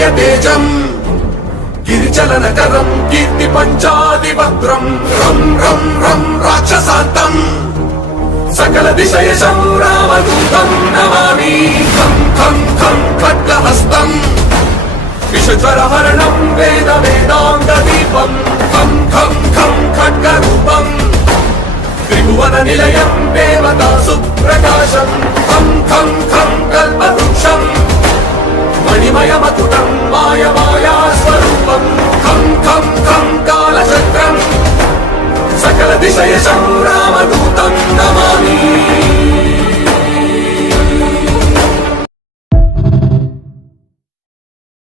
రమ్యతేజం గిరిచలనకరం కీర్తి పంచాదివక్త్రం రం రం రం రాక్షసాంతం సకల దిశయశం రామదూతం నమామి ఖం ఖం ఖం ఖడ్గహస్తం విషజ్వరహరణం వేద వేదాంగ దీపం ఖం ఖం ఖం ఖడ్గరూపం త్రిభువన నిలయం దేవతా సుప్రకాశం ఖం ఖం ఖం కల్పవృక్షం మణిమయమకుటం మాయమాయా స్వరూపం ఖం ఖం ఖం కాలచక్రం సకల దిశయశం రామదూతం నమామి